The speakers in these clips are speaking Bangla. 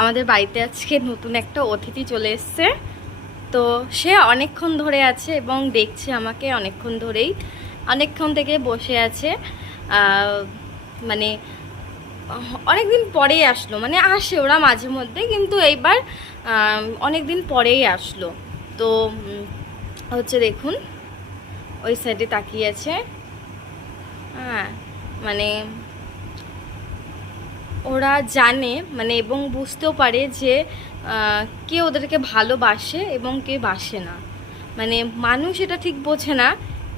আমাদের বাড়িতে আজকে নতুন একটা অতিথি চলে এসছে। তো সে অনেকক্ষণ ধরে আছে এবং দেখছে আমাকে অনেকক্ষণ থেকে বসে আছে। মানে অনেক দিন পরেই আসলো, মানে আসে ওরা মাঝে মধ্যে, কিন্তু এইবার অনেক দিন পরেই আসলো। তো হচ্ছে দেখুন ওই সাইডে তাকিয়ে আছে। হ্যাঁ, মানে ওরা জানে মানে এবং বুঝতেও পারে যে কে ওদেরকে ভালোবাসে এবং কে বাসে না। মানে মানুষ এটা ঠিক বোঝে না,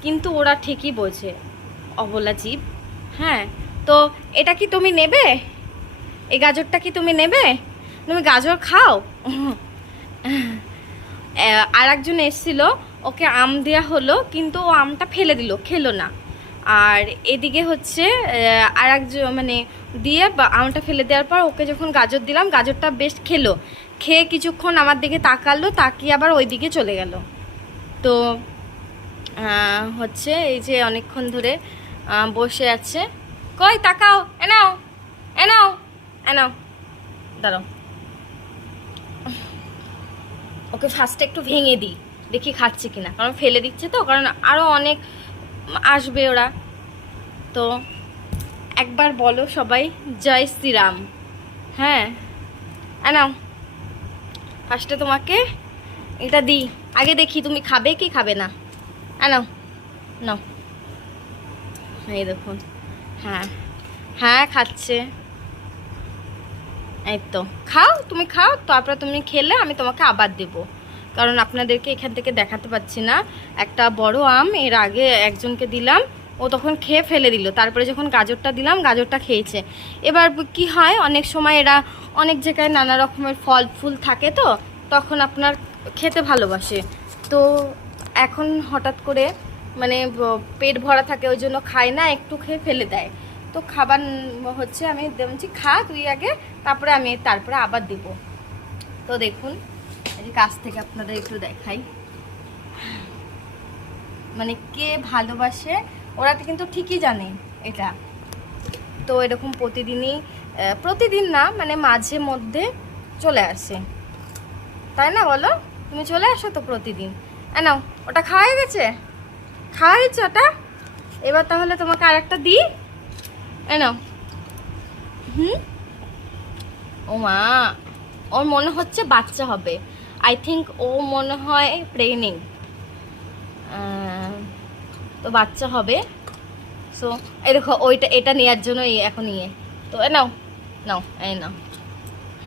কিন্তু ওরা ঠিকই বোঝে, অবলা জীব। হ্যাঁ, তো এটা কি তুমি নেবে? এই গাজরটা কি তুমি নেবে? তুমি গাজর খাও? আর একজন এসেছিল, ওকে আম দেওয়া হলো, কিন্তু ও আমটা ফেলে দিল, খেলো না। আর এদিকে হচ্ছে আর একজন মানে দিয়ে আমটা ফেলে দেওয়ার পর ওকে যখন গাজর দিলাম, গাজরটা বেশ খেলো, খেয়ে কিছুক্ষণ আমার দিকে তাকালো, তাকিয়ে আবার ওই দিকে চলে গেল। তো হচ্ছে এই যে অনেকক্ষণ ধরে বসে আছে। কই তাকাও, এনাও এনাও এনাও, দাঁড়াও, ওকে ফার্স্টে একটু ভেঙে দিই, দেখি খাচ্ছে কিনা, কারণ ফেলে দিচ্ছে তো, কারণ আরও অনেক আসবে ওরা। তো একবার বলো সবাই জয় শ্রীরাম। হ্যাঁ, নাও, ফার্স্টে তোমাকে এটা দিই, আগে দেখি তুমি খাবে কি খাবে না। নাও নাও, এই দেখুন। হ্যাঁ হ্যাঁ, খাচ্ছে। এই তো, খাও, তুমি খাও, তারপরে তুমি খেলে আমি তোমাকে আবার দেবো, কারণ আপনাদেরকে এখান থেকে দেখাতে পাচ্ছি না। একটা বড় আম এর আগে একজনকে দিলাম, ও তখন খেয়ে ফেলে দিল, তারপরে যখন গাজরটা দিলাম গাজরটা খেয়েছে। এবার কি হয়, অনেক সময় এরা অনেক জায়গায় নানা রকমের ফল ফুল থাকে, তো তখন আপনার খেতে ভালোবাসে। তো এখন হঠাৎ করে মানে পেট ভরা থাকে, ওই জন্য খায় না, একটু খেয়ে ফেলে দেয়। তো খাবার হচ্ছে আমি বলছি খা তুই আগে, তারপরে আবার দিব। তো দেখুন এই কাছ থেকে আপনাদের একটু দেখাই, মানে কে ভালোবাসে ওরা কিন্তু ঠিকই জানে এটা। তো এরকম প্রতিদিন না, মানে মাঝে মধ্যে চলে আসে, তাই না বলো? তুমি চলে আসো তো প্রতিদিন। নাও, ওটা খাওয়া গেছে, খাওয়া হয়েছে ওটা। এবার তাহলে তোমাকে আরেকটা দিই, নাও। ও মা, ওর মনে হচ্ছে বাচ্চা হবে, আই থিঙ্ক ও মনে হয় প্রেগনেন্ট, তো বাচ্চা হবে। সো এই দেখো, এটা নেওয়ার জন্য এখন তো নাও নাও, এই নাও।